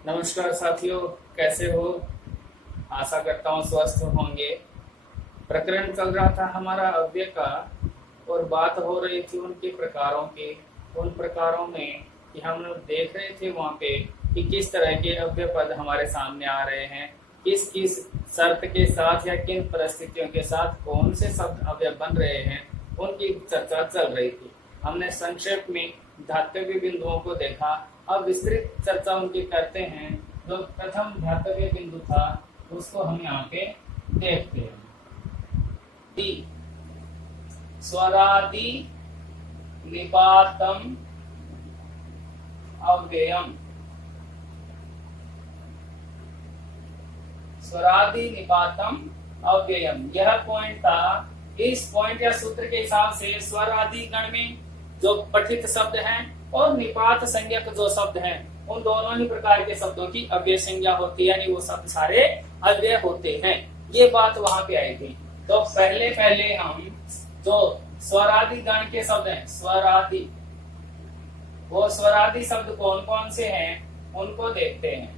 नमस्कार साथियों, कैसे हो? आशा करता हूँ स्वस्थ होंगे। प्रकरण चल रहा था हमारा अव्यय का और बात हो रही थी उनके प्रकारों की। उन प्रकारों में कि हम लोग देख रहे थे वहाँ पे कि किस तरह के अव्यय पद हमारे सामने आ रहे हैं, किस किस शर्त के साथ या किन परिस्थितियों के साथ कौन से शब्द अव्यय बन रहे हैं, उनकी चर्चा चल रही थी। हमने संक्षेप में धातव्य बिंदुओं को देखा। अब विस्तृत चर्चा उनकी करते हैं। जो प्रथम धातव्य बिंदु था उसको हम यहाँ पे देखते हैं। स्वरादि निपातम अव्ययम। स्वरादि निपातम अव्ययम, यह पॉइंट था। इस पॉइंट या सूत्र के हिसाब से स्वर आदि गण में जो पठित शब्द हैं और निपात संज्ञक जो शब्द हैं, उन दोनों ही प्रकार के शब्दों की अव्यय संज्ञा होती है, यानी वो शब्द सारे अव्यय होते हैं। ये बात वहां पे आई थी। तो पहले हम जो स्वरादि गण के शब्द हैं, स्वरादि, वो स्वरादि शब्द कौन कौन से हैं उनको देखते हैं।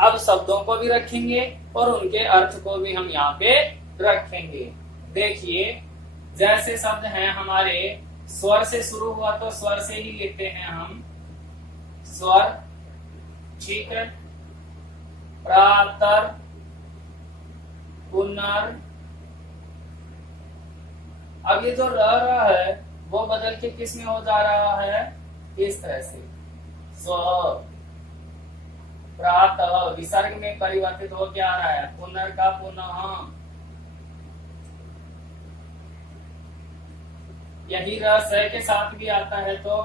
अब शब्दों को भी रखेंगे और उनके अर्थ को भी हम यहाँ पे रखेंगे। देखिए, जैसे शब्द हैं हमारे, स्वर से शुरू हुआ तो स्वर से ही लेते हैं हम। स्वर, ठीक है। प्रातर, पुनर। अब ये जो रहा है वो बदल के किस में हो जा रहा है? इस तरह से स्व, प्रातः विसर्ग में परिवर्तित हो क्या आ रहा है? पुनर का पुनः। यही रस है के साथ भी आता है तो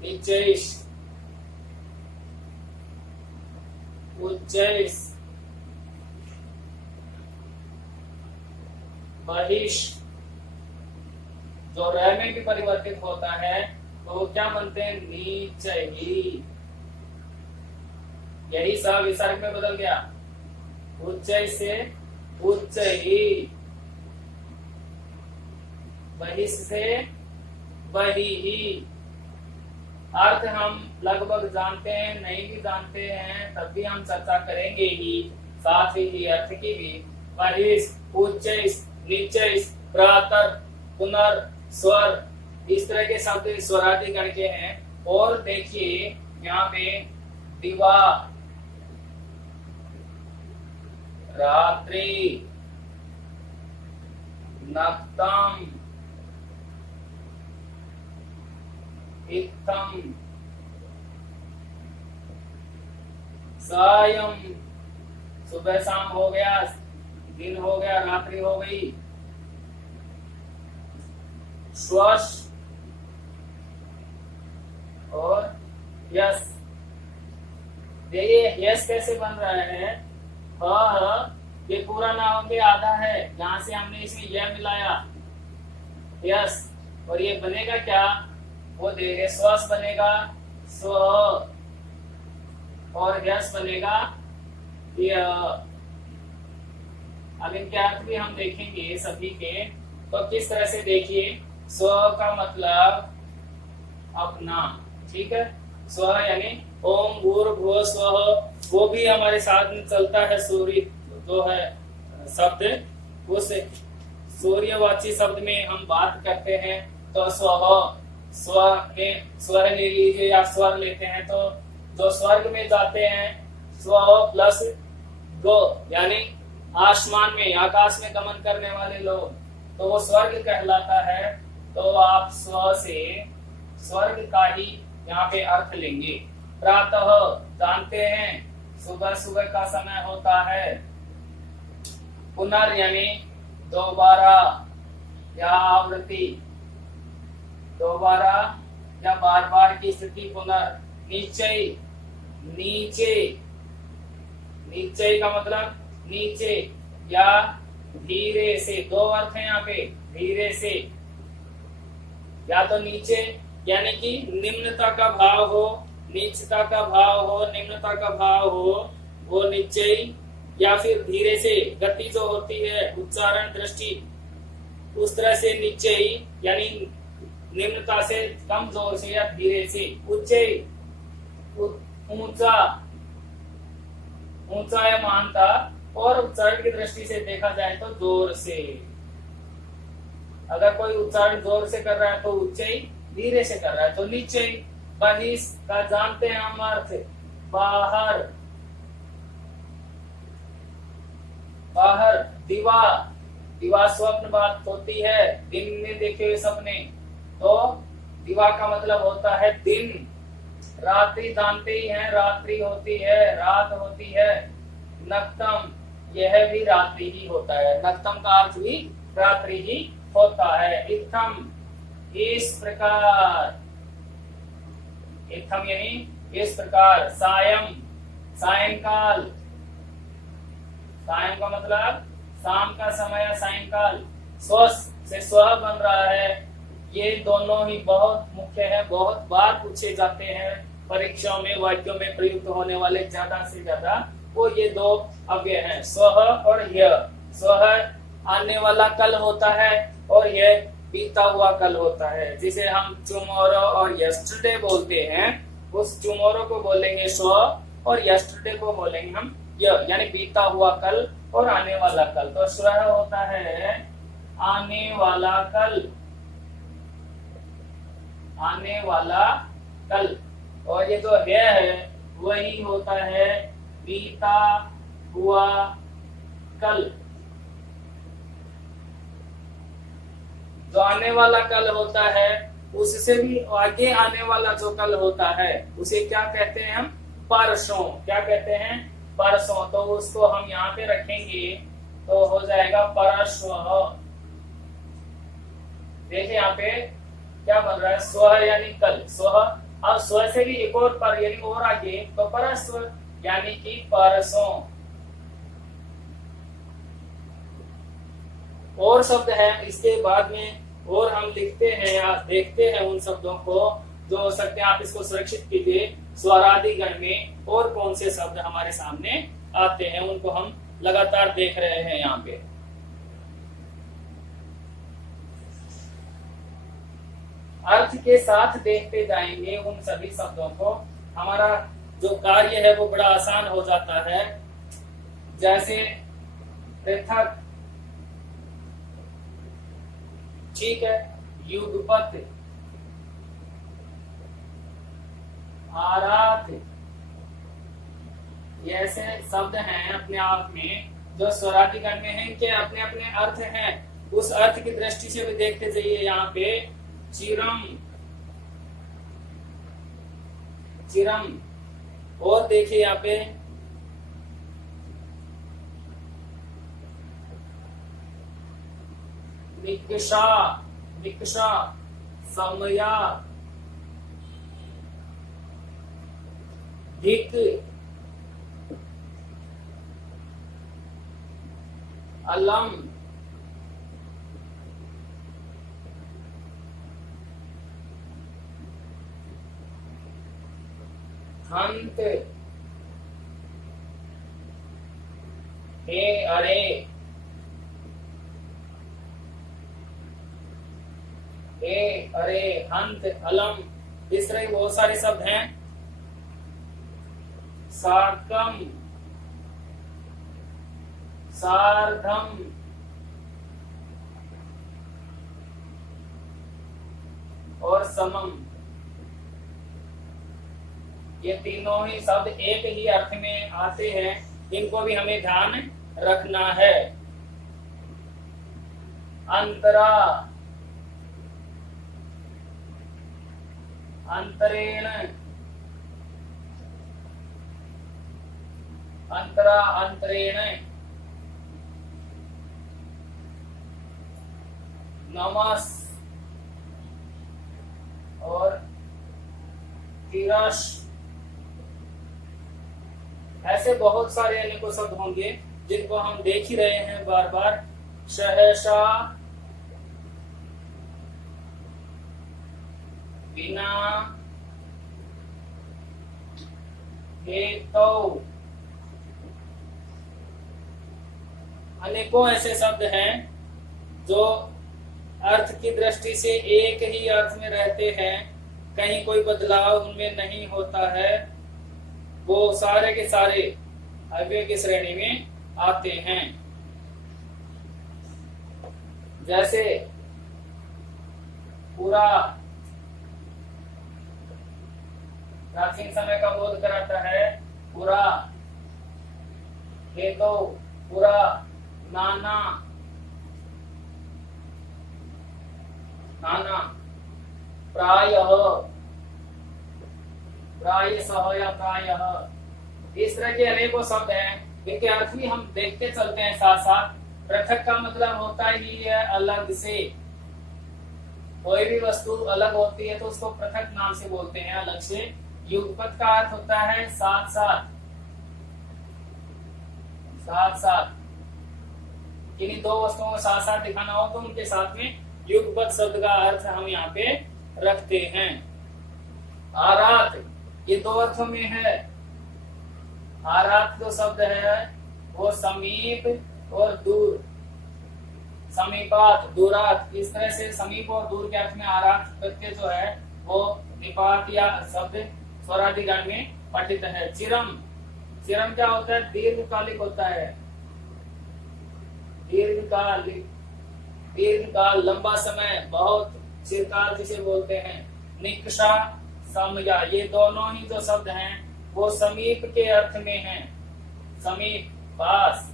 निचैष, उच्चैष, बहिष। जो र में भी परिवर्तित होता है तो वो क्या बनते हैं? नीचही। यही सा विसर्ग में बदल गया, उच्चै से उच्चही, बहिष से बहिही। अर्थ हम लगभग जानते हैं, नहीं भी जानते हैं तब भी हम चर्चा करेंगे ही, साथ ही अर्थ की भी। बहिष, उच्चैष, नीचैष, प्रातर, पुनर, स्वर, इस तरह के शब्द स्वरादि गण के हैं। और देखिए यहाँ पे दिवा, रात्रि, नक्तम, इत्थम, सायं, सुबह शाम हो गया, दिन हो गया, रात्रि हो गई। श्वश और यस। देखिए यस कैसे बन रहा है? ये पूरा नाम के आधा है, यहां से हमने इसमें यह मिलाया, यस। और ये बनेगा क्या? वो देखे, स्वस्थ बनेगा स्व, और यस बनेगा य। अब इनके अर्थ भी हम देखेंगे सभी के। तो किस तरह से देखिए, स्व का मतलब अपना, ठीक है। स्व यानी ओम भूर्भुवः स्वः, वो भी हमारे साथ में चलता है। सूर्य जो है शब्द, उस सूर्यवाची शब्द में हम बात करते हैं तो स्वः, स्व में स्वर ले लीजिए या स्वर लेते हैं तो जो स्वर्ग में जाते हैं, स्व प्लस गो, यानी आसमान में, आकाश में गमन करने वाले लोग, तो वो स्वर्ग कहलाता है। तो आप स्व से स्वर्ग का ही यहाँ पे अर्थ लेंगे। प्रातः जानते हैं सुबह सुबह का समय होता है। पुनर यानी दोबारा या आवृत्ति, दोबारा या बार बार की स्थिति। पुनर, नीचे, नीचे, नीचे का मतलब नीचे या धीरे से। दो अर्थ है यहाँ पे, धीरे से, या तो नीचे यानी कि निम्नता का भाव हो, नीचता का भाव हो, निम्नता का भाव हो, वो नीचे, या फिर धीरे से गति जो होती है, उच्चारण दृष्टि, उस तरह से नीचे ही, यानी निम्नता से, कम जोर से या धीरे से। उच्चई ऊंचा, ऊंचा या महानता, और उच्चारण की दृष्टि से देखा जाए तो जोर से। अगर कोई उच्चारण जोर से कर रहा है तो उच्चई, धीरे से कर रहा है तो नीचई। बहिष का जानते हैं हम अर्थ, बाहर, बाहर। दिवा, दिवा स्वप्न बात होती है, दिन में देखे हुए सपने, तो दिवा का मतलब होता है दिन। रात्रि जानते ही हैं, रात्रि होती है, रात होती है। नक्तम, यह भी रात्रि ही होता है, नक्तम का अर्थ भी रात्रि ही होता है। इत्थम, इस प्रकार, इत्थम यानी इस प्रकार। सायं, सायंकाल, सायं का मतलब शाम का समय या सायंकाल। स्व से स्व बन रहा है, ये दोनों ही बहुत मुख्य है, बहुत बार पूछे जाते हैं परीक्षाओं में, वाक्यों में प्रयुक्त होने वाले ज्यादा से ज्यादा वो ये दो अव्यय हैं, स्व और ह्य। स्व आने वाला कल होता है और यह बीता हुआ कल होता है, जिसे हम टुमारो और यस्टरडे बोलते हैं। उस टुमारो को बोलेंगे स्व और यस्टरडे को बोलेंगे हम य, यानी बीता हुआ कल और आने वाला कल। तो स्व होता है आने वाला कल, आने वाला कल, और ये जो है वही होता है बीता हुआ कल। जो आने वाला कल होता है उससे भी आगे आने वाला जो कल होता है उसे क्या कहते हैं हम, परसों। क्या कहते हैं, परसों। तो उसको हम यहाँ पे रखेंगे तो हो जाएगा परस्व। देखिए यहाँ पे क्या बन रहा है, स्व यानी कल, स्व। अब स्व से भी एक और पर यानी और आगे, तो परस्व यानी कि परसों। और शब्द है इसके बाद में, और हम लिखते हैं या देखते हैं उन शब्दों को जो हो सकते हैं। आप इसको सुरक्षित कीजिए, स्वरादि गण में और कौन से शब्द हमारे सामने आते हैं उनको हम लगातार देख रहे हैं यहाँ पे। अर्थ के साथ देखते जाएंगे उन सभी शब्दों को, हमारा जो कार्य है वो बड़ा आसान हो जाता है। जैसे पृथक, ठीक है, युगपत, आराध्य, ये ऐसे शब्द हैं अपने आप में जो स्वरादि गण में हैं, के अपने अपने अर्थ हैं। उस अर्थ की दृष्टि से भी देखते जाइए यहाँ पे। चिरम, चिरम, और देखिए यहाँ पे निकषा, निकषा, समया, धिक, अलम, हंत, हे अरे, हे अरे, हंत, अलम, इस तरह बहुत सारे शब्द हैं। साकम, सार्धम, और समम, ये तीनों ही शब्द एक ही अर्थ में आते हैं, इनको भी हमें ध्यान रखना है। अंतरा, अंतरेण, अंतरा, अंतरेण, नमस और तिरस। ऐसे बहुत सारे अनेकों शब्द होंगे जिनको हम देख ही रहे हैं बार बार। सहसा, बिना, हेतु, अनेकों ऐसे शब्द हैं जो अर्थ की दृष्टि से एक ही अर्थ में रहते हैं, कहीं कोई बदलाव उनमें नहीं होता है, वो सारे के सारे अव्यय की श्रेणी में आते हैं। जैसे पूरा प्राचीन समय का बोध कराता है, पूरा, हेतु, पूरा, नाना, नाना, प्रायः, प्रायशः या प्रायः, इस तरह के अनेकों शब्द हैं, इनके अर्थ भी हम देखते चलते हैं साथ साथ। पृथक का मतलब होता ही है अलग से, कोई भी वस्तु अलग होती है तो उसको पृथक नाम से बोलते हैं, अलग से। युगपत का अर्थ होता है साथ साथ, साथ साथ, किन्हीं दो वस्तुओं को साथ साथ दिखाना हो तो उनके साथ में युगपत शब्द का अर्थ हम यहाँ पे रखते हैं। आरात, ये दो अर्थों में है। आरात जो शब्द है वो समीप और दूर, समीपात, दूरात, इस तरह से समीप और दूर के अर्थ में आरात प्रत्यय जो है वो निपात या शब्द स्वरादिगण में पठित है। चिरम, चिरम क्या होता है? दीर्घकालिक होता है, दीर्घकालिक, दीर्घकाल, लंबा समय, बहुत, चिरकाल जिसे बोलते हैं। निकषा, समया, ये दोनों ही जो शब्द हैं वो समीप के अर्थ में हैं, समीप, पास,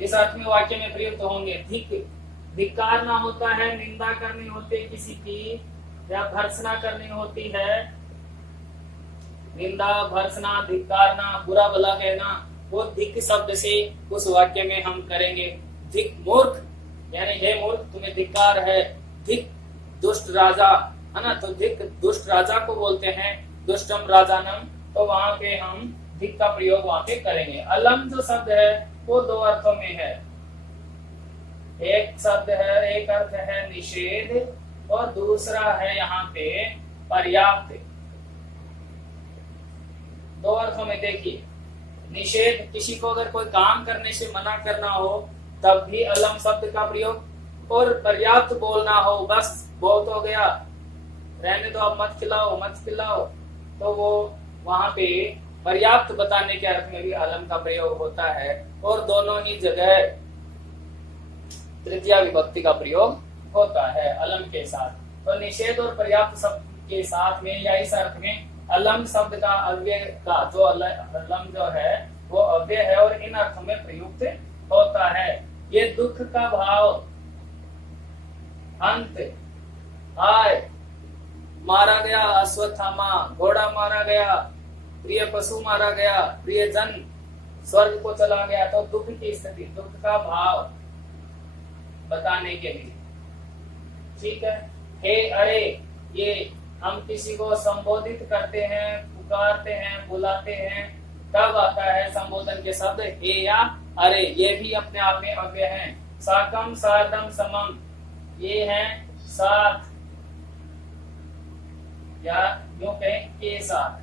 इस अर्थ में वाक्य में प्रयुक्त होंगे। धिक, धिक्कारना होता है, निंदा करनी होती है किसी की, या भर्त्सना करनी होती है, निंदा, भर्त्सना, धिक्कारना, बुरा भला कहना, वो धिक शब्द से उस वाक्य में हम करेंगे। धिक, मूर्ख, यानी हे मूर्ख तुम्हें धिक्कार है। धिक, दुष्ट राजा, है ना, तो धिक दुष्ट राजा को बोलते हैं, दुष्टम राजानम, तो वहां पे हम धिक का प्रयोग वहां पे करेंगे। अलम जो शब्द है वो दो अर्थों में है, एक शब्द है, एक अर्थ है निषेध और दूसरा है यहाँ पे पर्याप्त। दो अर्थों में देखिए, निषेध, किसी को अगर कोई काम करने से मना करना हो तब भी अलम शब्द का प्रयोग, और पर्याप्त बोलना हो, बस बहुत हो गया, रहने दो, अब मत खिलाओ, मत खिलाओ, तो वो वहां पे पर्याप्त बताने के अर्थ में भी अलम का प्रयोग होता है। और दोनों ही जगह तृतीया विभक्ति का प्रयोग होता है अलम के साथ। तो निषेध और पर्याप्त शब्द के साथ में या इस अर्थ में अलम शब्द का अव्यय का जो अलम जो है वो अव्यय है और इन अर्थों में प्रयुक्त होता है। ये दुख का भाव, अंत, आय, मारा गया अश्वत्थामा, घोड़ा मारा गया, प्रिय पशु मारा गया, प्रिय जन स्वर्ग को चला गया, तो दुख की स्थिति, दुख का भाव बताने के लिए। ठीक है। हे, अरे, ये हम किसी को संबोधित करते हैं, पुकारते हैं, बुलाते हैं, तब आता है संबोधन के शब्द हे या अरे, ये भी अपने आप में अव्यय हैं। साकम, सार्धम, समम, ये हैं साथ, या यूं कहें के साथ,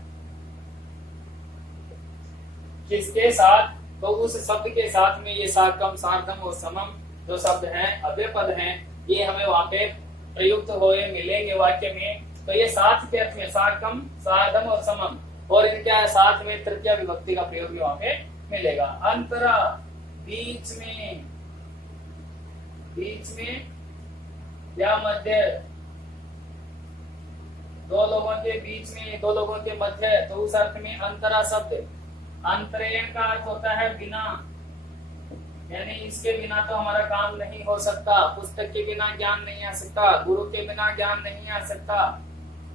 किसके साथ? तो उस शब्द के साथ में ये साकम, सार्धम और समम जो शब्द हैं, अव्यय पद हैं, ये हमें वहां पे प्रयुक्त हुए मिलेंगे वाक्य में। तो ये साथ के अर्थ में साकम, सार्धम और समम, और इनके साथ में तृतीया विभक्ति का प्रयोग भी वहां पे मिलेगा। अंतरा, बीच में, बीच में या मध्य, दो लोगों के बीच में, दो लोगों के मध्य, तो उस अर्थ में अंतरा शब्द। अंतरेण का अर्थ होता है बिना, यानी इसके बिना तो हमारा काम नहीं हो सकता, पुस्तक के बिना ज्ञान नहीं आ सकता, गुरु के बिना ज्ञान नहीं आ सकता,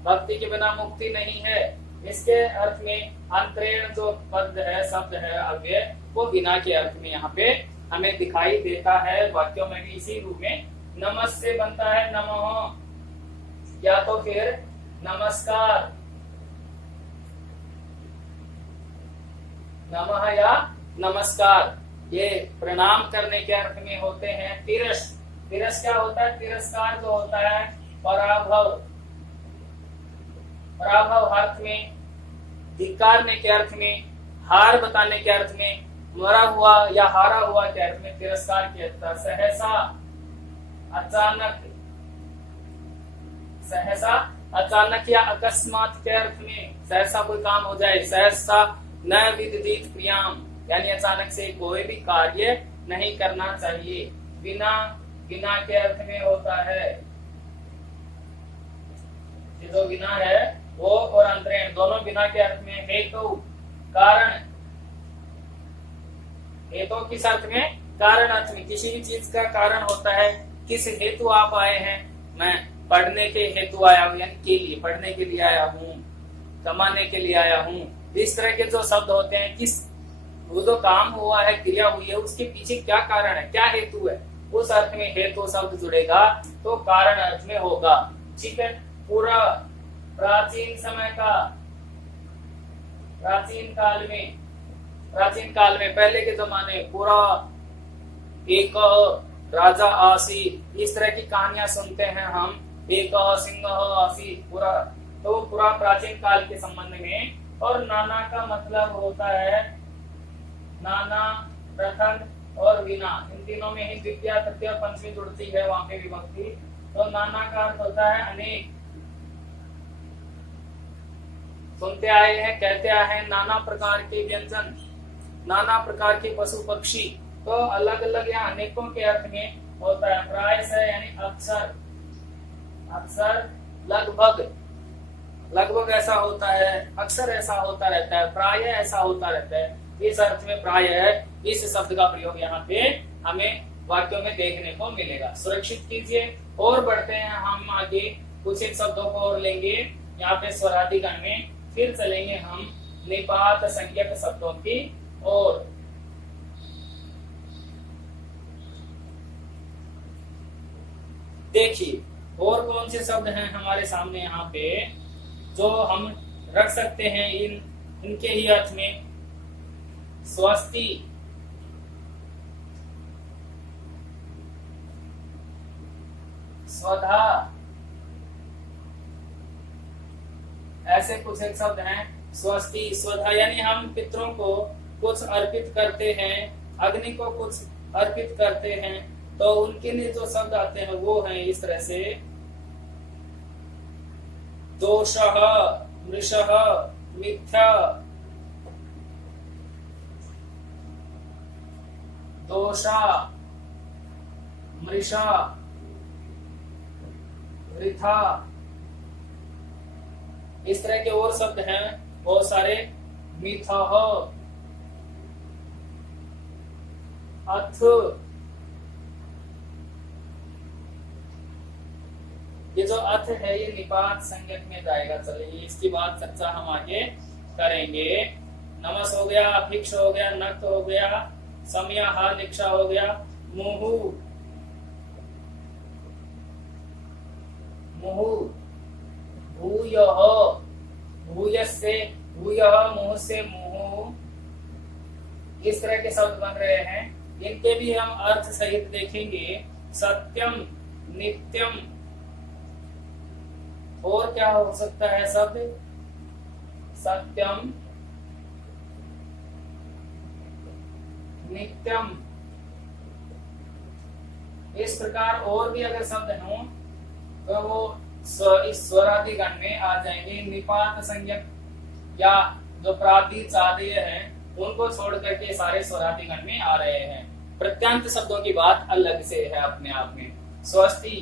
भक्ति के बिना मुक्ति नहीं है। इसके अर्थ में अंतरेण जो पद है, शब्द है अव्यय, वो बिना के अर्थ में यहाँ पे हमें दिखाई देता है। वाक्यों में भी इसी रूप में नमस् से बनता है नमः, या तो फिर नमस्कार, नमः या नमस्कार, ये प्रणाम करने के अर्थ में होते हैं। तिरस, तिरस क्या होता है? तिरस्कार जो होता है पराभव, पराभव अर्थ में, धिक्कारने के अर्थ में, हार बताने के अर्थ में, मरा हुआ या हारा हुआ के अर्थ में तिरस्कार के अर्थ। सहसा, अचानक, सहसा, अचानक या अकस्मात के अर्थ में सहसा कोई काम हो जाए, सहसा न विदित क्रियाम, यानी अचानक से कोई भी कार्य नहीं करना चाहिए। बिना, बिना के अर्थ में होता है, ये जो बिना है वो और अंतरेण दोनों बिना के अर्थ में, हेतु कारण, हेतु किस अर्थ में, कारण अर्थ में, किसी भी चीज का कारण होता है। किस हेतु आप आए हैं, मैं पढ़ने के हेतु आया हूँ, यानी के लिए, पढ़ने के लिए आया हूँ, कमाने के लिए आया हूँ। इस तरह के जो शब्द होते हैं, किस, वो जो काम हुआ है, क्रिया हुई है, उसके पीछे क्या कारण है, क्या हेतु है, उस अर्थ में हेतु शब्द जुड़ेगा तो कारण अर्थ में होगा। ठीक है। पूरा प्राचीन समय का, प्राचीन काल में, प्राचीन काल में पहले के जमाने, पूरा एक राजा आसी, इस तरह की कहानियां सुनते हैं हम, एक सिंह आसी, पूरा, तो पूरा प्राचीन काल के संबंध में। और नाना का मतलब होता है, नाना, प्रथम और विना, इन तीनों में ही द्वितीय, तृतीय, पंचमी जुड़ती है, वहां पे विभक्ति। तो नाना का अर्थ होता है अनेक। सुनते आए हैं, कहते आए हैं, नाना प्रकार के व्यंजन, नाना प्रकार के पशु पक्षी, तो अलग अलग या अनेकों के अर्थ में होता है। प्रायः यानी अक्सर, अक्सर, लगभग, लगभग ऐसा होता है, अक्सर ऐसा होता रहता है, प्रायः ऐसा होता रहता है। इस अर्थ में प्रायः इस शब्द का प्रयोग यहाँ पे हमें वाक्यों में देखने को मिलेगा। सुरक्षित कीजिए। और बढ़ते हैं हम आगे, कुछ एक शब्दों को और लेंगे यहाँ पे स्वरादिगण में, फिर चलेंगे हम निपात संज्ञक शब्दों की ओर। देखिए और कौन से शब्द हैं हमारे सामने यहाँ पे जो हम रख सकते हैं इनके ही अर्थ में। स्वस्ति, स्वधा, ऐसे कुछ एक शब्द हैं। स्वस्ति, स्वधा यानी हम पितरों को कुछ अर्पित करते हैं, अग्नि को कुछ अर्पित करते हैं, तो उनके लिए जो शब्द आते हैं वो हैं इस तरह से, दोषः, मृषः, मिथ्या, दोषा, मृषा, वृथा, इस तरह के और शब्द हैं बहुत सारे। मिथः, अथ, ये जो अथ है ये निपात संज्ञक में जाएगा। चलिए इसकी बात चर्चा हम आगे करेंगे। नमस हो गया, अभिक्ष हो गया, नक्त हो गया, समयाहा निक्षा हो गया, मुहु, मुहु, भूयः, भूयस्से, भूयः, मुहु से मुहु, इस तरह के शब्द बन रहे हैं। इनके भी हम अर्थ सहित देखेंगे। सत्यम, नित्यम, और क्या हो सकता है शब्द, सत्यम, नित्यम, इस प्रकार और भी अगर शब्द हों तो वो इस स्वरादि गण में आ जाएंगे। निपात संज्ञक या जो प्रातिच आदेय है उनको छोड़ करके सारे स्वरादि गण में आ रहे हैं। प्रत्यांत शब्दों की बात अलग से है अपने आप में। स्वस्ति,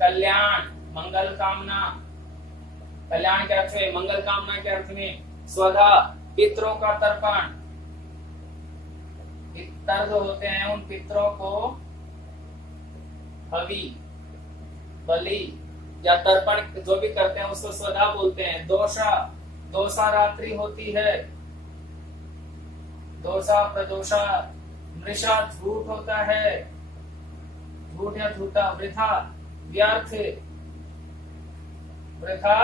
कल्याण, मंगल कामना, कल्याण के अर्थ में, मंगल कामना के अर्थ में। स्वधा, पितरों का तर्पण, पितर जो होते हैं उन पितरों को हवि, बलि या तर्पण जो भी करते हैं उसको स्वधा बोलते हैं। दोषा, दोषा रात्रि होती है, दोषा, प्रदोषा। मृषा, झूठ होता है, झूठ या झूठा। वृथा, व्यर्थ, वृथा,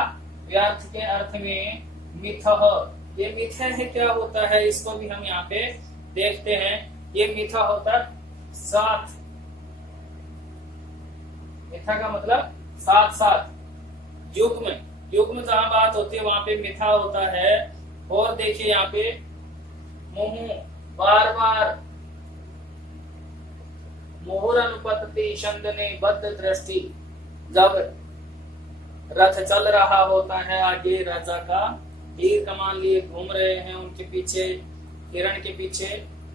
व्यर्थ के अर्थ में। मिथः, ये मिथ्या है क्या होता है इसको भी हम यहाँ पे देखते हैं। ये मिथ्या होता है साथ, मिथ्या का मतलब साथ साथ। युग्म, युग्म जहां बात होती है वहां पे मिथ्या होता है। और देखिए यहाँ पे मुहु, बार बार, मुहुर अनुपतति छंदने बद्ध दृष्टि। जब रथ चल रहा होता है आगे राजा का, तीर कमान लिए घूम रहे हैं उनके पीछे, हिरण के पीछे,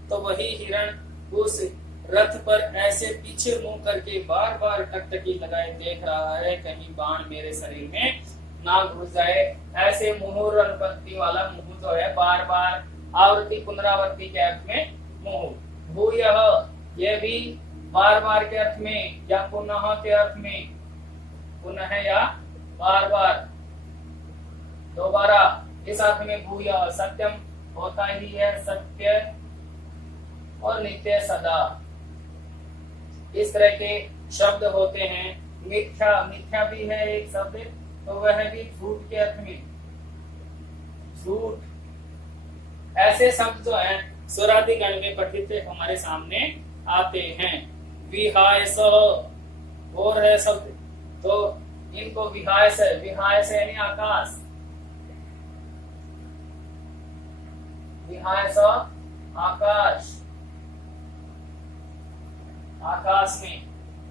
तो वही हिरण उस रथ पर ऐसे पीछे मुंह करके बार बार टकटकी लगाए देख रहा है कहीं बाण मेरे शरीर में ना घुस जाए। ऐसे मुहुर अनुपत्ति वाला मुहु जो है बार बार आवृत्ति पुनरावृत्ति के अर्थ में मुहु। भूयः यह भी बार बार के अर्थ में या पुनः के अर्थ में, पुनः या बार बार दोबारा इस अर्थ में भूयः सत्यम होता ही है, सत्य और नित्य सदा इस तरह के शब्द होते हैं। मिथ्या, मिथ्या भी है एक शब्द, तो वह भी झूठ के अर्थ में, झूठ। ऐसे शब्द जो है स्वरादि गण में पठित हमारे सामने आते हैं। विहायस और है शब्द, तो इनको विहायस, विहायस यानी आकाश, विहायस आकाश, आकाश में,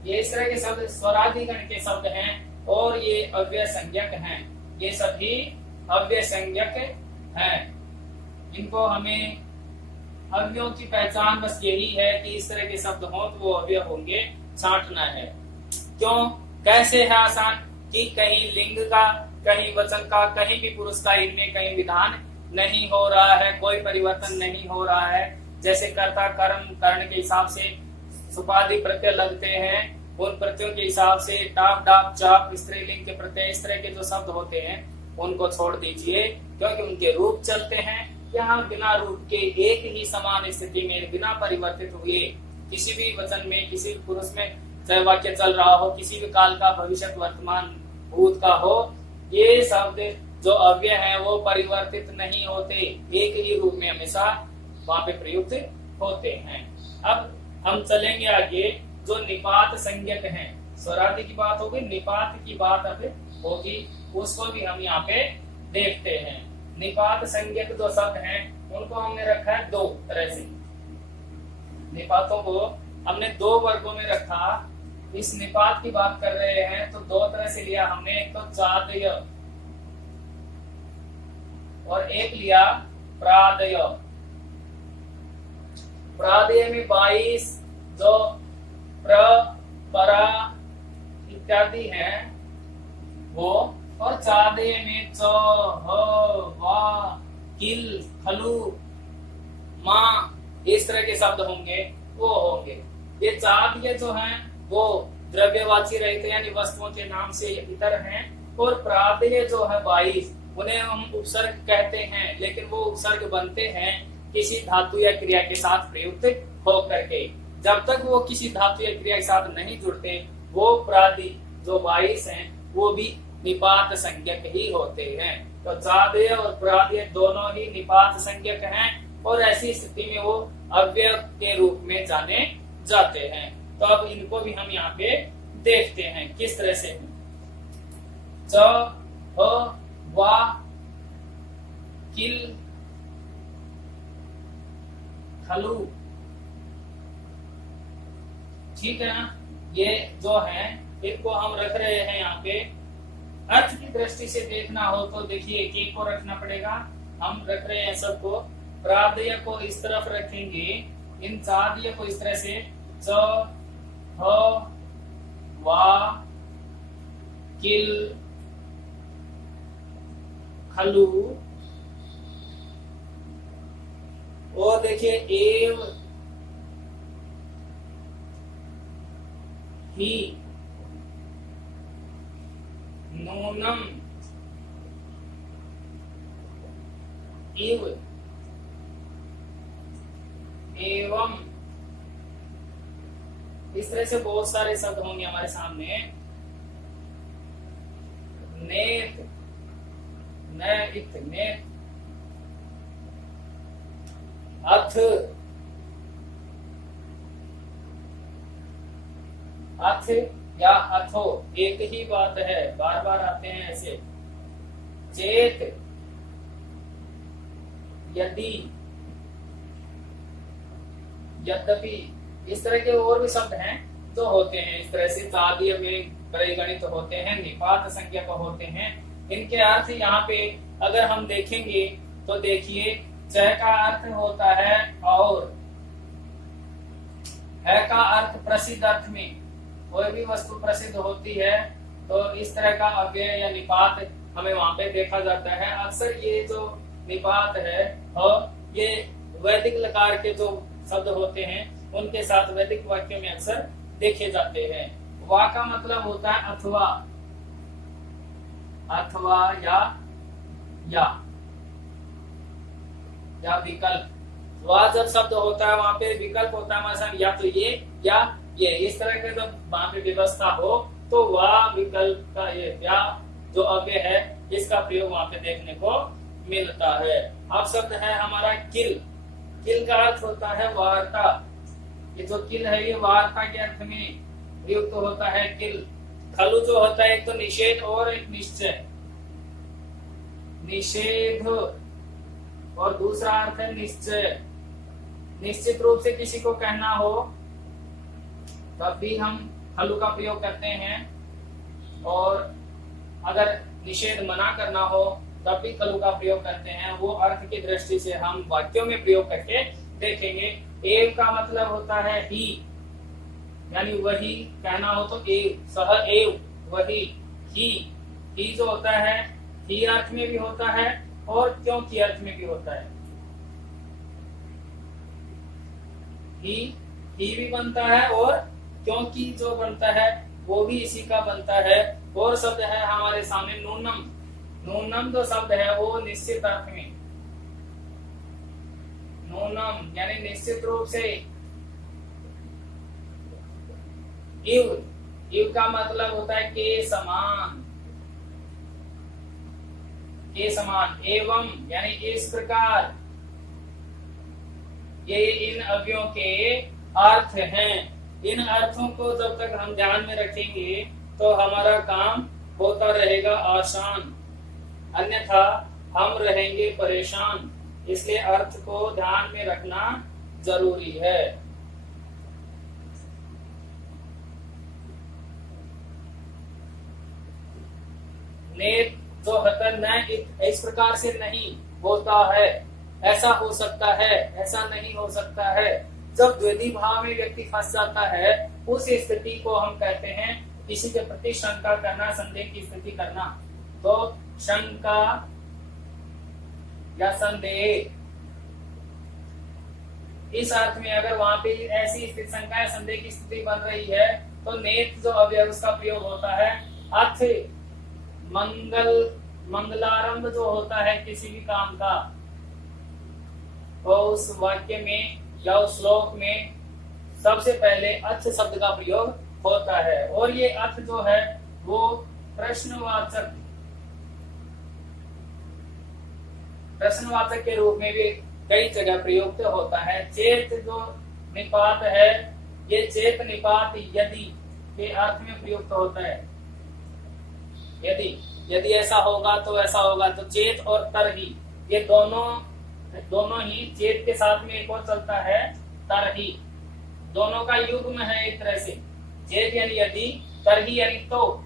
ये इस तरह के शब्द स्वरादि गण के शब्द हैं और ये अव्यय संज्ञक हैं। ये सभी अव्यय संज्ञक हैं। इनको हमें अव्ययों की पहचान बस यही है कि इस तरह के शब्द हों तो वो अव्यय होंगे, छांटना है। क्यों, कैसे है आसान कि कहीं लिंग का, कहीं वचन का, कहीं भी पुरुष का इनमें कहीं विधान नहीं हो रहा है, कोई परिवर्तन नहीं हो रहा है। जैसे कर्ता कर्म कर्ण के हिसाब से सुपाधि प्रत्यय लगते हैं, उन प्रत्ययों के हिसाब से टाप डाप चाप स्त्रीलिंग के प्रत्यय, इस तरह के जो शब्द होते हैं उनको छोड़ दीजिए, क्योंकि उनके रूप चलते हैं। यहाँ बिना रूप के एक ही समान स्थिति में बिना परिवर्तित हुए किसी भी वचन में, किसी भी पुरुष में चाहे वाक्य चल रहा हो, किसी भी काल का, भविष्य, वर्तमान, भूत का हो, ये शब्द जो अव्यय है वो परिवर्तित नहीं होते, एक ही रूप में हमेशा वहां पे प्रयुक्त होते हैं। अब हम चलेंगे आगे, जो निपात संज्ञक हैं। स्वरादि की बात होगी, निपात की बात अब होगी, उसको भी हम यहाँ पे देखते हैं। निपात संज्ञक जो शब्द हैं उनको हमने रखा है दो तरह से। निपातों को हमने दो वर्गों में रखा। इस निपात की बात कर रहे हैं तो दो तरह से लिया हमने, एक तो चादय और एक लिया प्रादय। प्रादय में 22 जो प्र, परा इत्यादि हैं वो, और चादय में च, ह, वा, किल, खलु, माँ, इस तरह के शब्द होंगे वो होंगे। ये चादय जो हैं वो द्रव्यवाची रहते यानी वस्तुओं के नाम से इतर हैं, और प्रादय जो है 22 उन्हें हम उपसर्ग कहते हैं, लेकिन वो उपसर्ग बनते हैं किसी धातु या क्रिया के साथ प्रयुक्त होकर के। जब तक वो किसी धातु या क्रिया के साथ नहीं जुड़ते वो प्रादि जो 22 हैं वो भी निपात संज्ञक ही होते हैं। तो चादय और प्रादय दोनों ही निपात संज्ञक हैं और ऐसी स्थिति में वो अव्यय के रूप में जाने जाते हैं। तो अब इनको भी हम यहाँ पे देखते हैं किस तरह से। च, ह, वा, किल, खलु, ठीक है ना। ये जो है इनको हम रख रहे हैं यहाँ पे। अर्थ की दृष्टि से देखना हो तो देखिए एक एक को रखना पड़ेगा। हम रख रहे हैं सबको। प्रादय को इस तरफ रखेंगे, इन चादय को इस तरह से, च, ह, वा, किल, खलु, और देखिए एव, ही, नूनम, इव, एवं, इस तरह से बहुत सारे शब्द होंगे हमारे सामने। नेत, नैत, नेत, अथ, अथ या अथो एक ही बात है, बार बार आते हैं ऐसे। चेत, यदि, यद्यपि, इस तरह के और भी शब्द हैं जो होते हैं इस तरह से तादीय में परिगणित होते हैं, निपात संज्ञक होते हैं। इनके अर्थ यहाँ पे अगर हम देखेंगे तो देखिए, च का अर्थ होता है और, है का अर्थ प्रसिद्ध अर्थ में, कोई भी वस्तु प्रसिद्ध होती है तो इस तरह का अव्यय या निपात हमें वहां पे देखा जाता है। अक्सर ये जो निपात है और ये वैदिक लकार के जो शब्द होते हैं उनके साथ वैदिक वाक्यों में अक्सर देखे जाते हैं। वा का मतलब होता है अथवा, अथवा या विकल्प। वह जब शब्द होता है वहां पे विकल्प होता है, मतलब या तो ये या ये, इस तरह के जब वहां पे व्यवस्था हो तो वह विकल्प का ये या जो अव्यय है इसका प्रयोग वहां पे देखने को मिलता है। अब शब्द है हमारा किल। किल का अर्थ होता है वार्ता। ये जो किल है ये वार्ता के अर्थ में प्रयुक्त होता है। किल खलु जो होता है एक तो निषेध और एक निश्चय। निषेध और दूसरा अर्थ है निश्चय। निश्चित रूप से किसी को कहना हो तब भी हम खलु का प्रयोग करते हैं, और अगर निषेध मना करना हो तब भी खलु का प्रयोग करते हैं। वो अर्थ की दृष्टि से हम वाक्यों में प्रयोग करके देखेंगे। एव का मतलब होता है ही, यानी वही कहना हो तो एव, सह एव, वही, ही जो होता है ही अर्थ में भी होता है और क्योंकि अर्थ में भी होता है। ही भी बनता है और क्योंकि जो बनता है वो भी इसी का बनता है। और शब्द है हमारे सामने नूनम। नूनम जो शब्द है वो निश्चित अर्थ में, नूनम यानी निश्चित रूप से। इव का मतलब होता है के समान, के समान। एवं यानी इस प्रकार। ये इन अव्ययों के अर्थ हैं। इन अर्थों को जब तक हम ध्यान में रखेंगे तो हमारा काम होता रहेगा आसान, अन्यथा हम रहेंगे परेशान। इसलिए अर्थ को ध्यान में रखना जरूरी है। नेत जो होता है न, इस प्रकार से नहीं होता है, ऐसा हो सकता है, ऐसा नहीं हो सकता है। जब द्विधि भाव में व्यक्ति फंस जाता है उस स्थिति को हम कहते हैं किसी के प्रति शंका करना, संदेह की स्थिति करना। तो शंका या संदेह, इस अर्थ में अगर वहां पे ऐसी शंका या संदेह की स्थिति बन रही है तो नेत जो अव्यय उसका प्रयोग होता है। अर्थ मंगलारंभ जो होता है किसी भी काम का, और उस वाक्य में या उस श्लोक में सबसे पहले अर्थ शब्द का प्रयोग होता है। और ये अर्थ जो है वो प्रश्नवाचक के रूप में भी कई जगह प्रयुक्त होता है। चेत जो निपात है, ये चेत निपात यदि के अर्थ में प्रयुक्त होता है। यदि ऐसा होगा तो ऐसा होगा, तो चेत और तरही ये दोनों ही, चेत के साथ में एक और चलता है तरही, दोनों का युग्म है एक तरह से। चेत यानी यदि, तरही यानी तो।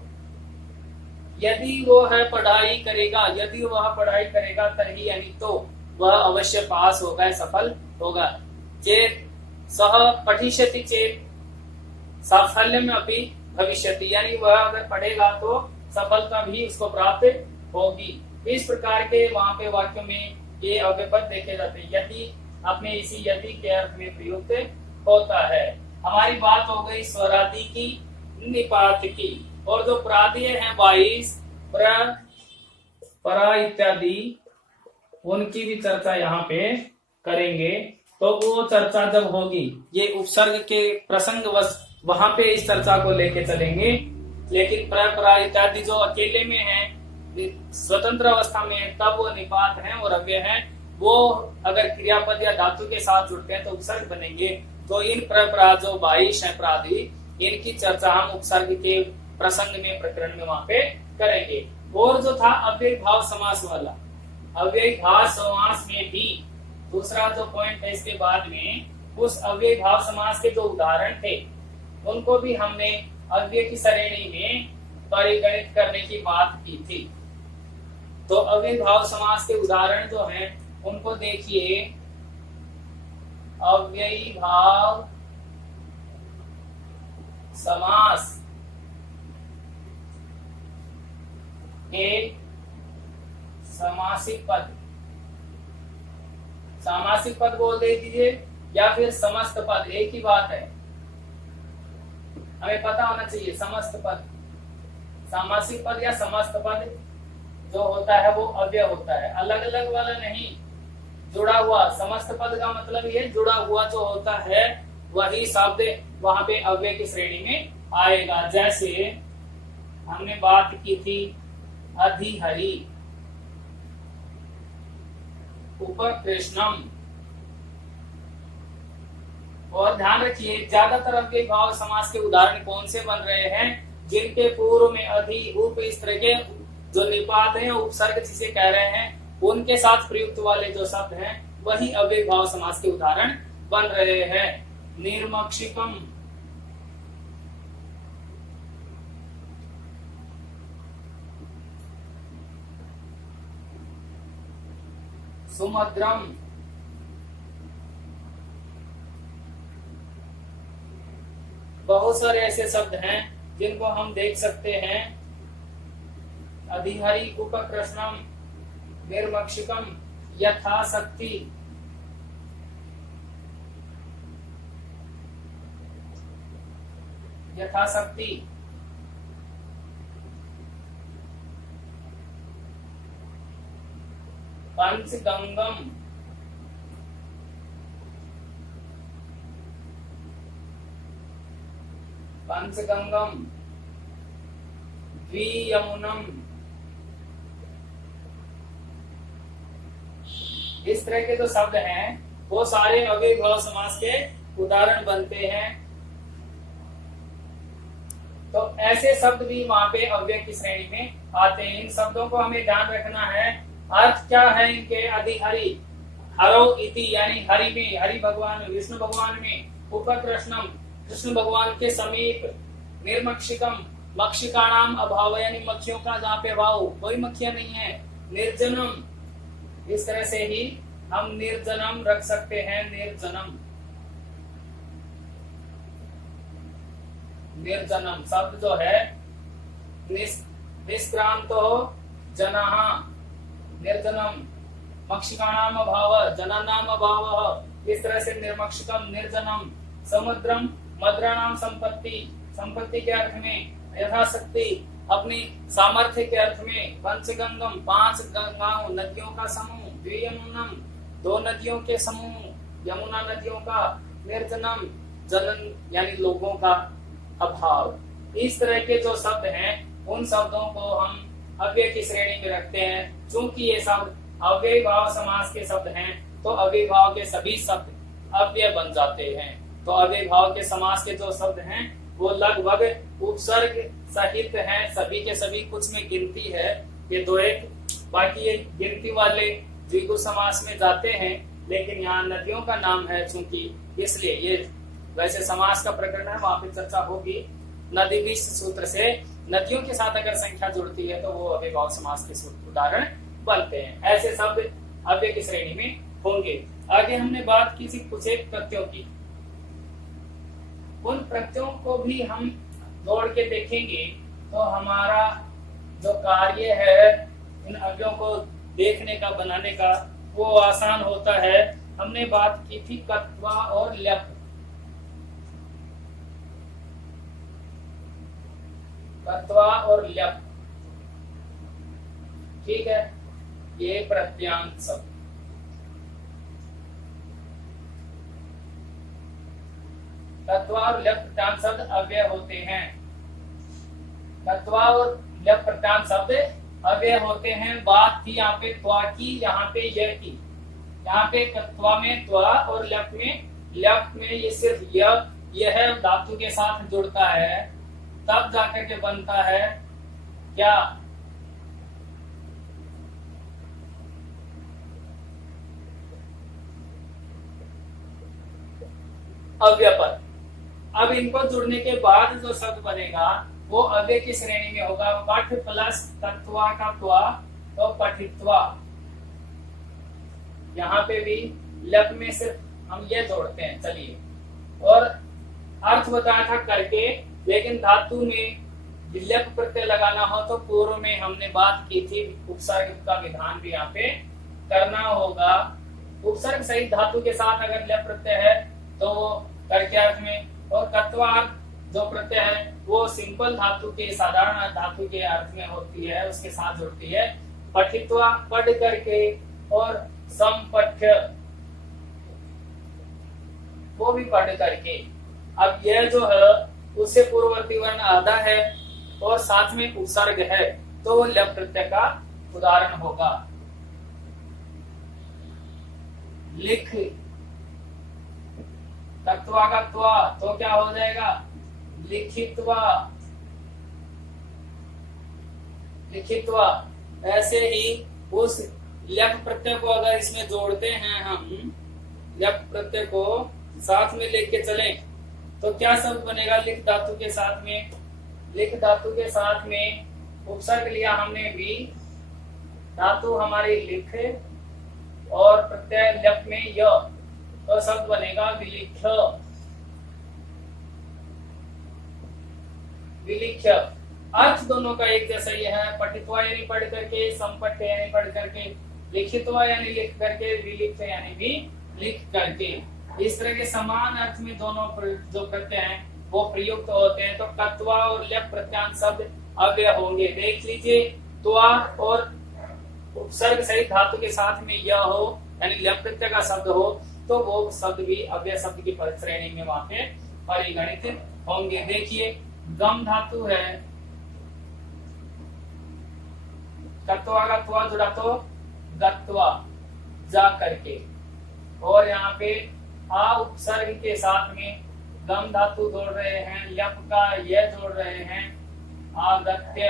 यदि वो है पढ़ाई करेगा, यदि वह पढ़ाई करेगा, तरही यानी तो वह अवश्य पास होगा, सफल होगा। चेत सह पठिष्यति चेत साफल्यम अपि भविष्यति, यानी वह अगर पढ़ेगा तो सफलता भी उसको प्राप्त होगी। इस प्रकार के वहां पे वाक्यों में ये अव्यपद देखे जाते हैं। यदि अपने इसी यदि के अर्थ में प्रयुक्त होता है। हमारी बात हो गई स्वरादि की, निपात की, और जो प्रादीय हैं 22 परा इत्यादि, उनकी भी चर्चा यहाँ पे करेंगे। तो वो चर्चा जब होगी, ये उपसर्ग के प्रसंग वहां पे इस चर्चा को लेके चलेंगे। लेकिन परा इत्यादि जो अकेले में है, स्वतंत्र अवस्था में है, तब वो निपात हैं और अव्यय हैं। वो अगर क्रियापद या धातु के साथ जुड़ते हैं तो उपसर्ग बनेंगे। तो इन परपरा जो 22 है प्रादि, इनकी चर्चा हम उपसर्ग के प्रसंग में, प्रकरण में वहां पे करेंगे। और जो था अव्यय भाव समास वाला, अव्यय भाव समास में भी दूसरा जो पॉइंट है इसके बाद में, उस अव्ययी भाव समास के जो उदाहरण थे उनको भी हमने अव्यय की श्रेणी में परिगणित करने की बात की थी। तो अव्ययी भाव समास के उदाहरण जो हैं उनको देखिए। अव्ययी भाव समास एक समासिक पद, सामासिक पद बोल दे दीजिए या फिर समस्त पद, एक ही बात है, हमें पता होना चाहिए। समस्त पद, सामासिक पद या समस्त पद जो होता है वो अव्यय होता है, अलग अलग वाला नहीं, जुड़ा हुआ। समस्त पद का मतलब ये जुड़ा हुआ जो होता है वही शब्द वहां पे अव्यय की श्रेणी में आएगा। जैसे हमने बात की थी अधिहरि, उपकृष्णम। और ध्यान रखिए ज्यादातर अव्ययी भाव समास के उदाहरण कौन से बन रहे हैं, जिनके पूर्व में अधि उप इस तरह के जो निपात है उपसर्ग जिसे कह रहे हैं उनके साथ प्रयुक्त वाले जो शब्द हैं वही अव्ययी भाव समास के उदाहरण बन रहे हैं। निर्मक्षिकम, सुमद्रम, बहुत सारे ऐसे शब्द हैं जिनको हम देख सकते हैं। अधिहरि, उपकृष्णम, निर्मक्षिकम, यथाशक्ति, यथाशक्ति, पंचगंगम, पंचगंगम, द्वियमुनम। इस तरह के जो शब्द हैं वो सारे अव्ययी भाव समास के उदाहरण बनते हैं। तो ऐसे शब्द भी वहां पे अव्यय की श्रेणी में आते हैं। इन शब्दों को हमें ध्यान रखना है। अर्थ क्या है इनके? अधिहरि, हरो इति यानी हरि में, हरि भगवान विष्णु भगवान में, उपकृष्णम कृष्ण भगवान के समीप, निर्मक्षिकम मक्षिकाणाम अभाव यानी मक्खियों का जहाँ पे अभाव, कोई मक्खियां नहीं है, निर्जनम, इस तरह से ही हम निर्जनम रख सकते हैं। निर्जनम, निर्जनम शब्द जो है निष्क्रांतो जनाः, निर्जनम, मक्षिकाणाम अभाव, जनानाम अभाव, इस तरह से निर्मक्षिकम, निर्जनम, समुद्रम, मद्राणाम संपत्ति, संपत्ति के अर्थ में, यथाशक्ति अपनी सामर्थ्य के अर्थ में, पंचगंगम 5 गंगाओं नदियों का समूह, द्वियमुनम 2 नदियों के समूह, यमुना नदियों का, निर्जनम जलन यानी लोगों का अभाव। इस तरह के जो शब्द हैं उन शब्दों को हम अव्यय की श्रेणी में रखते हैं। चूंकि ये शब्द अव्ययी भाव समास के शब्द हैं तो अव्ययी भाव के सभी शब्द अव्यय बन जाते हैं। तो अव्ययी भाव के समास के जो शब्द हैं वो लगभग उपसर्ग सहित हैं, सभी के सभी, कुछ में गिनती है ये 2-1, बाकी ये गिनती वाले द्विगु समास में जाते हैं। लेकिन यहाँ नदियों का नाम है चूंकि, इसलिए ये वैसे समास का प्रकरण है वहां पे चर्चा होगी। नदी भी सूत्र से नदियों के साथ अगर संख्या जुड़ती है तो वो अव्ययी भाव समास के उदाहरण बनते हैं। ऐसे शब्द अव्यय की श्रेणी में होंगे। आगे हमने बात की थी कुछ एक प्रत्ययों की, उन प्रत्ययों को भी हम जोड़ के देखेंगे तो हमारा जो कार्य है इन अव्ययों को देखने का, बनाने का, वो आसान होता है। हमने बात की थी कत्वा और ल्यप, कत्वा और ल्यप, ठीक है, ये प्रत्यांत शब्द। तत्वा और ल्यप प्रत्यांत शब्द अव्यय होते हैं। तत्वा और ल्यप प्रत्यांत शब्द अव्यय होते हैं। बात थी यहाँ पे त्वा की, यहाँ पे य की। यहाँ पे तत्वा में त्वा और ल्यप में ये सिर्फ यह धातु के साथ जुड़ता है, तब जाकर के बनता है क्या? अव्यय पर। अब इनको जुड़ने के बाद जो शब्द बनेगा वो अव्यय की श्रेणी में होगा। पठ प्लस तत्वा का त्वा तो पठित्वा। यहाँ पे भी लप में सिर्फ हम ये जोड़ते हैं। चलिए, और अर्थ बताया था करके, लेकिन धातु में लप प्रत्यय लगाना हो तो पूर्व में हमने बात की थी, उपसर्ग का विधान भी यहाँ पे करना होगा। उपसर्ग सहित धातु के साथ अगर लप प्रत्यय है तो वो करके अर्थ में, और कत्वा जो प्रत्यय है वो सिंपल धातु के, साधारण धातु के अर्थ में होती है, उसके साथ जुड़ती है। पठित्वा पढ़ करके, और संपठ्य वो भी पढ़ करके। अब यह जो है उससे पूर्ववर्ती वर्ण आधा है और साथ में उपसर्ग है, तो वो लप प्रत्यय का उदाहरण होगा। लिख तत्वा का त्वा तो क्या हो जाएगा? लिखित्वा। लिखित्वा। ऐसे ही उस लप प्रत्यय को अगर इसमें जोड़ते हैं हम, लप प्रत्यय को साथ में लेके चलें तो क्या शब्द बनेगा? लिख धातु के साथ में, लिख धातु के साथ में उपसर्ग लिया हमने भी, धातु हमारी लिख और प्रत्यय लप में य, तो शब्द बनेगा विलिख्य। विलिख्य। अर्थ दोनों का एक जैसा ही है। पठित्वा यानी पढ़ करके, संपठ्य यानी पढ़ करके, लिखित्वा यानी लिख करके, विलिख्य यानी भी लिख करके। इस तरह के समान अर्थ में दोनों जो प्रत्यय हैं वो प्रयुक्त होते हैं। तो कत्वा और लप प्रत्यांत शब्द अव्यय होंगे। देख लीजिए, त्वा और उपसर्ग सहित धातु के साथ में यह हो, यानी लप प्रत्यय का शब्द हो, तो वो शब्द भी अव्यय शब्द की श्रेणी में वहां पे परिगणित होंगे। देखिए, गम धातु है, कत्वा का त्वा जुड़ा तो गत्वा, जा करके, और यहाँ पे आ उपसर्ग के साथ में गम धातु जोड़ रहे हैं, लप का यह जोड़ रहे हैं, आगत्य,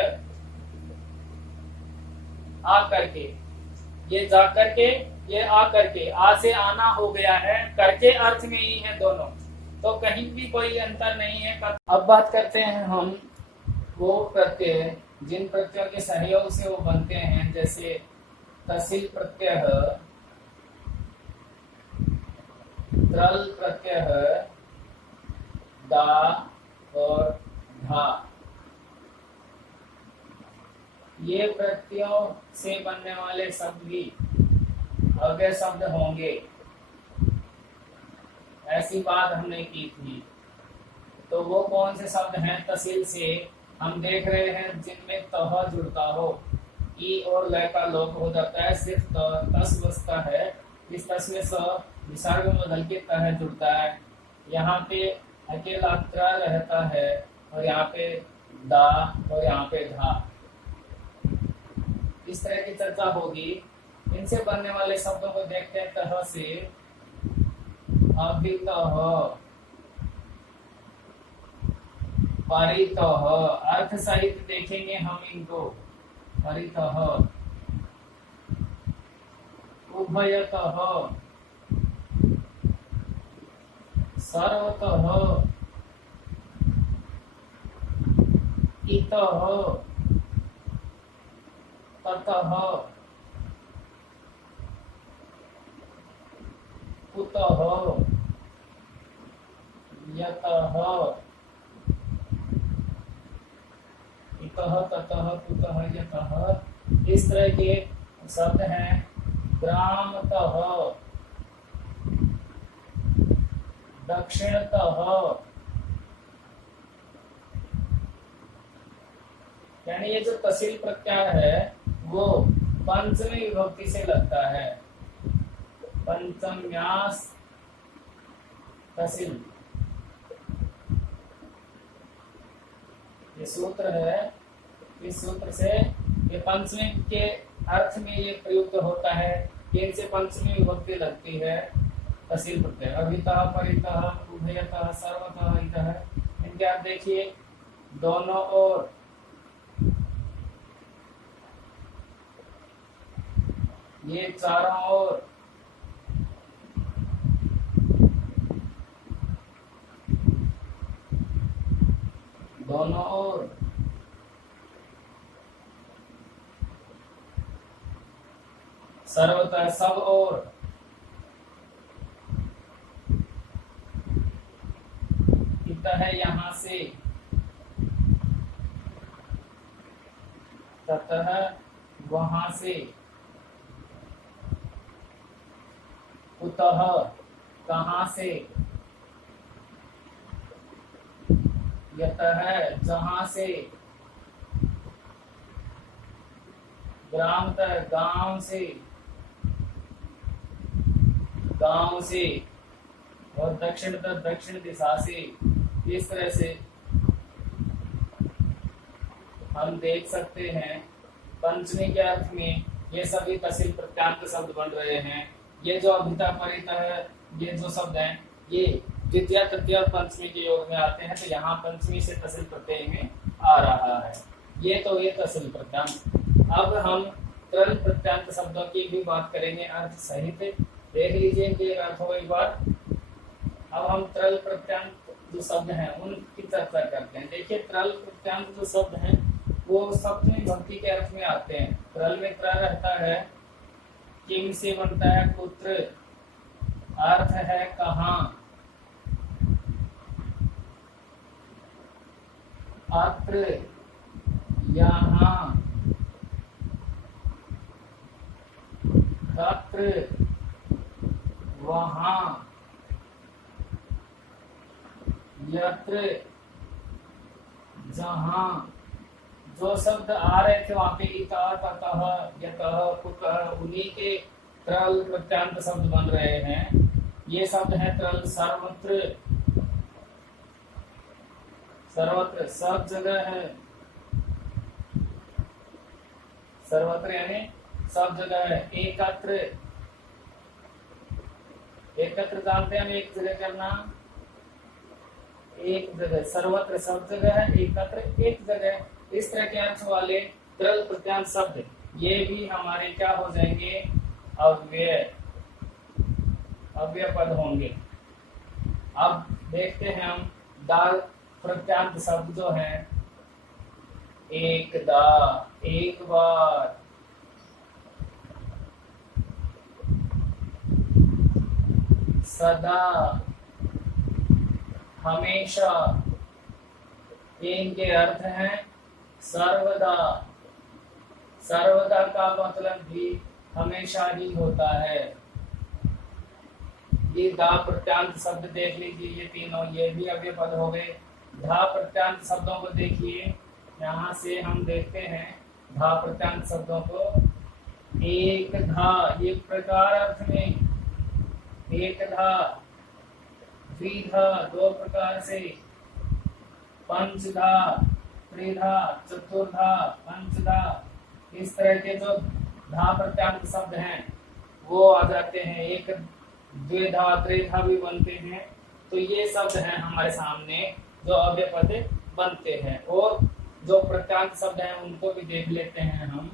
आ करके, ये जा करके, ये आ करके, आ से आना हो गया है, करके अर्थ में ही है दोनों, तो कहीं भी कोई अंतर नहीं है। अब बात करते हैं हम वो प्रत्यय जिन प्रत्ययों के सहयोग से वो बनते हैं, जैसे तसिल प्रत्यय, त्रल प्रत्यय, दा और धा। ये प्रत्ययों से बनने वाले शब्द भी अव्यय शब्द होंगे, ऐसी बात हमने की थी। तो वो कौन से शब्द हैं? तहसील से हम देख रहे हैं जिनमें तह जुड़ता हो, ई और लय का लोप हो जाता है, सिर्फ तस बसता है। इस तस में स विसर्ग में बदल के तह जुड़ता है। यहाँ पे अकेला त्र रहता है, और यहाँ पे दा और यहाँ पे धा। इस तरह की चर्चा होगी। इनसे बनने वाले शब्दों को देखते हैं। तह से अभितः, परितः, अर्थ सहित देखेंगे हम इनको। परितः, उभयतः, सर्वतः, इतः, ततः, कुतः, यतः, इतः, ततः, कुतः, यतः। इस तरह के शब्द हैं। ग्रामतः, दक्षिणतः, यानी ये जो तहसील प्रत्याय है वो पंचमी विभक्ति से लगता है। पंचम्यास तहसील, ये सूत्र है। इस सूत्र से ये पंचमी के अर्थ में ये प्रयुक्त होता है कि इनसे पंचमी विभक्ति लगती है। तहसील प्रत्यय अभितः, परितः, उभयतः, सर्वतः, इतः। इनके आप देखिए, दोनों ओर, ये चारों ओर, सर्वतः सब और, इतः यहाँ से, ततः वहां से, कुतः कहाँ से, यतः जहां से, ग्रामतः गांव से, गांव से, और दक्षिणतः दक्षिण दिशा से। इस तरह से हम देख सकते हैं पंचमी के अर्थ में ये सभी तहसील प्रत्यांत शब्द बन रहे हैं। ये जो अभिता परितः ये जो शब्द हैं ये द्वितीय तृतीय और पंचमी के योग में आते हैं, तो यहाँ पंचमी से तहसील प्रत्यय में आ रहा है। ये तो ये तहसील प्रत्यांत। अब हम तरल प्रत्यांत शब्दों की भी बात करेंगे अर्थ सहित। देख लीजिए इनके अर्थ हो एक बार। अब हम तरल प्रत्यांत जो शब्द हैं उनकी चर्चा करते हैं। देखिए तरल प्रत्यांत जो शब्द हैं वो सप्तमी भक्ति के अर्थ में आते हैं। तरल में त्र रहता है, किम से बनता है पुत्र, अर्थ है कहाँ, अत्र यहाँ, तत्र वहाँ, यत्र जहाँ। जो शब्द आ रहे थे वहां पे इतः ततः यतः कुतः उन्हीं के तरल प्रत्यांत शब्द बन रहे हैं। ये शब्द है तरल सर्वत्र, सर्वत्र सब जगह है, सर्वत्र यानी सब जगह है। एकत्र, एकत्र जानते हैं हम एक जगह करना, एक जगह, सर्वत्र सब जगह है, एकत्र एक जगह। इस तरह के अर्थ वाले तरल प्रत्यांत शब्द ये भी हमारे क्या हो जाएंगे, अव्यय, अव्यय पद होंगे। अब देखते हैं हम दाल प्रत्यांत शब्द जो है, एकदा, एक बार, सदा, हमेशा। इनके अर्थ हैं सर्वदा। सर्वदा का मतलब भी हमेशा ही होता है। ये दा प्रत्यांत शब्द देख लीजिए, ये तीनों ये भी अव्यय पद हो गए। धा प्रत्यांत शब्दों को देखिए, यहाँ से हम देखते हैं धा प्रत्यांत शब्दों को। एक धा, एक प्रकार अर्थ में, एक धा, द्विधा दो प्रकार से, पंचधा, त्रिधा, चतुर्धा, पंचधा। इस तरह के जो धा प्रत्यांत शब्द हैं वो आ जाते हैं। एक द्विधा त्रिधा भी बनते हैं। तो ये शब्द हैं हमारे सामने जो अव्यय पद बनते हैं। और जो प्रत्यांत शब्द हैं उनको भी देख लेते हैं हम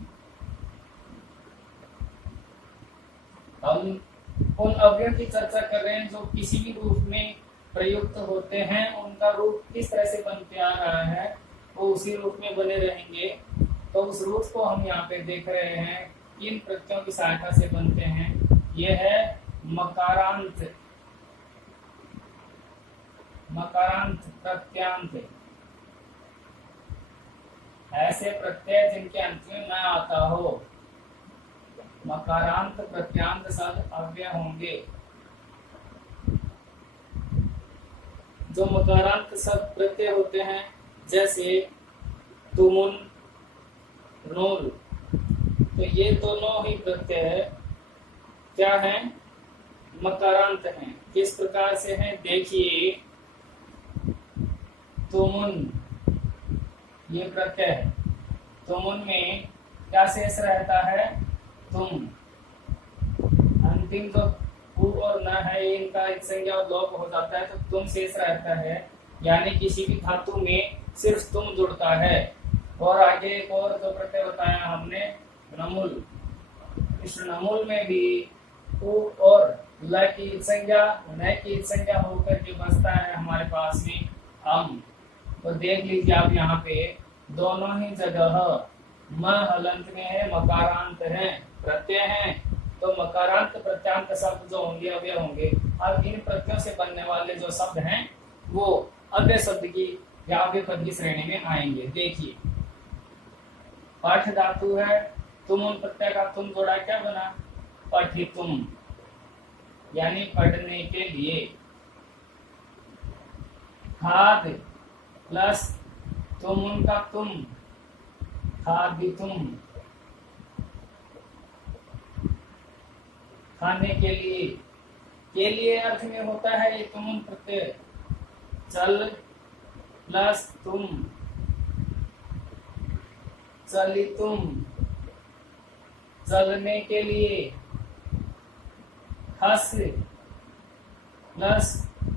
उन अव्ययों की चर्चा कर रहे हैं जो किसी भी रूप में प्रयुक्त होते हैं। उनका रूप किस तरह से बनते आ रहा है वो उसी रूप में बने रहेंगे। तो उस रूप को हम यहाँ पे देख रहे हैं, किन प्रत्ययों की सहायता से बनते हैं। ये है मकारांत, मकारांत प्रत्यांत, ऐसे प्रत्यय जिनके अंत में न आता हो। मकारांत प्रत्यांत शब्द अव्यय होंगे। जो मकारांत शब्द प्रत्यय होते हैं जैसे तुमुन, नूल, तो ये दोनों ही प्रत्यय क्या हैं, मकारांत हैं। किस प्रकार से हैं देखिए, तुमुन ये प्रत्यय है। तुमुन में क्या शेष रहता है, तुम। अंतिम जो उ और न है इनका संज्ञा और लोप हो जाता है तो तुम शेष रहता है। यानी किसी भी धातु में सिर्फ तुम जुड़ता है। और आगे एक और जो प्रत्यय बताया हमने, नमुल। इस नमुल में भी उ और ल की संज्ञा, न की संज्ञा होकर के बचता है हमारे पास में अम। तो देख लीजिए आप यहाँ पे दोनों ही जगह म हलंत में है, मकारांत है, प्रत्यय है। मकारांत प्रत्यांत शब्द जो होंगे अव्यय होंगे। अब इन प्रत्ययों से बनने वाले जो शब्द हैं वो अव्यय शब्द की या अव्यय पद की श्रेणी में आएंगे। देखिए पाठ धातु है, तुम उन प्रत्यय का तुम जोड़ा क्या बना, पठितुम यानी पढ़ने के लिए। खाद प्लस तुम उनका तुम, खादितुम खाने के लिए अर्थ में होता है ये तुम उन प्रत्यय। चल प्लस तुम, चलितुम चलने के लिए। हस प्लस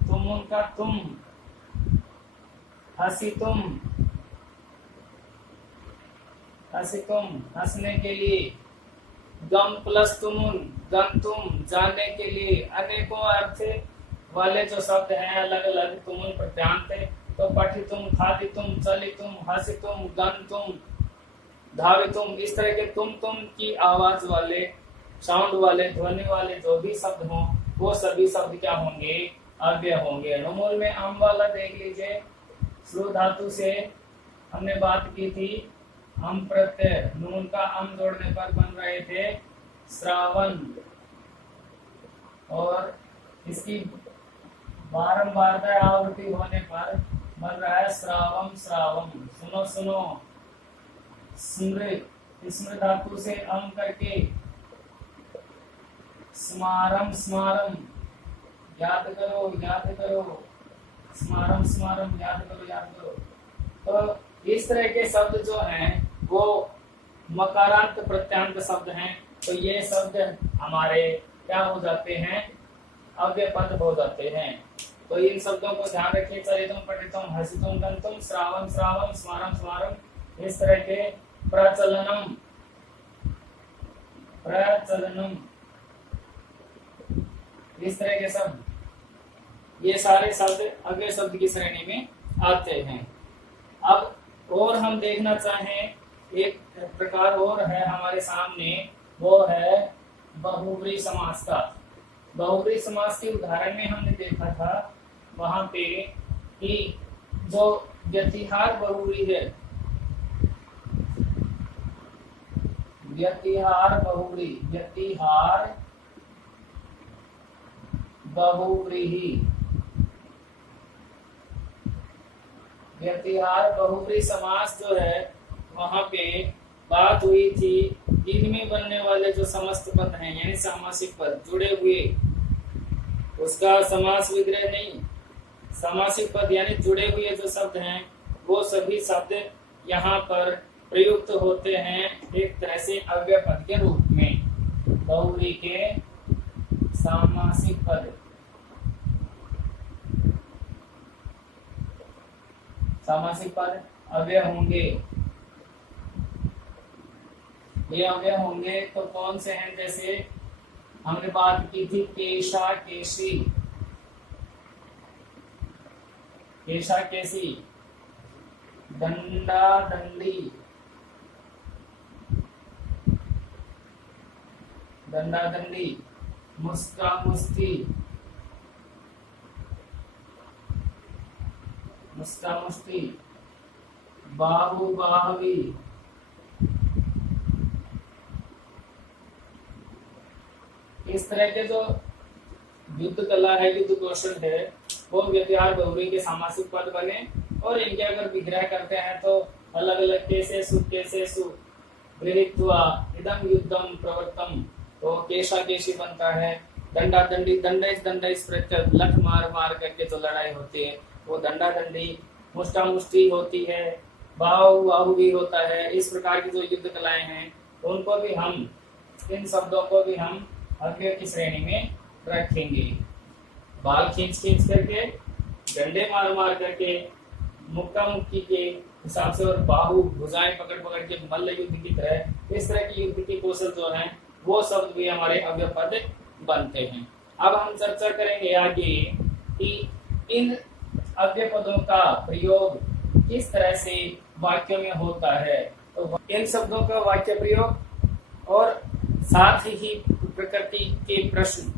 तुम उनका तुम, हसितुम हसितुम हंसने के लिए। गम प्लस तुमुन, गंतुम जाने के लिए। अनेकों अर्थ वाले जो शब्द हैं अलग अलग तुमुन प्रत्यांत है। तो पठितुम, खादितुम, चलितुम, हसितुम, गंतुम, धावितुम, इस तरह के तुम की आवाज वाले, साउंड वाले, ध्वनि वाले जो भी शब्द हों वो सभी शब्द क्या होंगे, अव्यय होंगे। अनुमूल में अम वाला देख लीजिए, श्रु धातु से हमने बात की थी। हम प्रत्यय नून का अम जोड़ने पर बन रहे थे श्रावण, और इसकी बारंबारता आवृत्ति होने पर बन रहा है श्रावम श्रावम। सुनो सुनो, स्मृत, स्मृत धातु से अम करके स्मारम स्मारम, याद करो याद करो, स्मारम स्मारम, याद करो याद करो। तो इस तरह के शब्द जो हैं वो मकारांत प्रत्यांत शब्द हैं। तो ये शब्द हमारे क्या हो जाते हैं, अव्यय पद हो जाते हैं। तो इन शब्दों को ध्यान रखिए, चलितुम, पठितुम, हसितुम, गंतुम, श्रावम श्रावम, स्मारम स्मारम, इस तरह के प्रचलनम प्रचलनम, इस तरह के शब्द, ये सारे शब्द अव्यय शब्द की श्रेणी में आते हैं। अब और हम देखना चाहें, एक प्रकार और है हमारे सामने, वो है बहुव्रीहि समास का। बहुव्रीहि समास के उदाहरण में हमने देखा था वहां पे कि जो व्यतिहार बहुव्रीहि है, व्यतिहार बहुव्रीहि, व्यतिहार बहुव्रीहि, व्यतिहार बहुव्रीहि समास जो है वहां पे बात हुई थी इनमें बनने वाले जो समस्त पद हैं यानी सामासिक पद जुड़े हुए, उसका समास विग्रह नहीं, सामासिक पद यानी जुड़े हुए जो शब्द हैं वो सभी शब्द यहाँ पर प्रयुक्त होते हैं एक तरह से अव्यय पद के रूप में। बहुव्रीहि के सामासिक पद, सामासिक पद अव्यय होंगे। ये अव्यय होंगे तो कौन से हैं, जैसे हमने बात की थी केशा केशी, केशा केशी, दंडा दंडी, दंडा दंडी, मुस्का मुस्ती, मुस्का मुस्ती, बाहु बाहवी, इस तरह के जो युद्ध कला है, युद्ध कौशल है, वो व्यतिहार बहुव्रीहि के सामासिक पद बने। और इनके अगर विग्रह करते हैं तो अलग अलग केसेषु विरित्वा इदं युद्धम प्रवृत्तम, तो केशा केशी बनता है। दंडा दंडी, दंडेश दंडेश प्रत्यय, लठ मार मार करके जो लड़ाई होती है वो दंडा दंडी। मुष्टा मुष्टि होती है, बाहु बाहु भी होता है। इस प्रकार की जो युद्ध कलाएं हैं उनको भी हम, इन शब्दों को भी हम अव्यय की श्रेणी में रखेंगे। बाल खींच खींच करके, डंडे मार मार करके, मुक्का मुक्की के हिसाब से, और बाहु भुजाएं पकड़ पकड़ के मल्ल युद्ध की तरह, इस तरह की युद्ध के कौशल जो हैं वो शब्द भी हमारे अव्यय पद बनते हैं। अब हम चर्चा करेंगे आगे कि इन अव्यय पदों का प्रयोग किस तरह से वाक्यों में होता है। तो इन शब्दों का वाक्य प्रयोग और साथ ही प्रकृति के प्रश्न,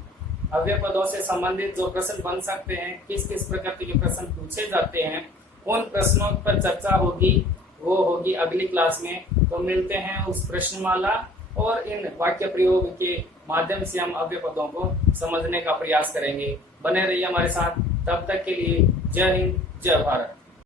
अव्यय पदों से संबंधित जो प्रश्न बन सकते हैं, किस किस प्रकृति के प्रश्न पूछे जाते हैं, उन प्रश्नों पर चर्चा होगी, वो होगी अगली क्लास में। तो मिलते हैं उस प्रश्नमाला और इन वाक्य प्रयोग के माध्यम से हम अव्यय पदों को समझने का प्रयास करेंगे। बने रहिए हमारे साथ, तब तक के लिए जय हिंद, जय भारत।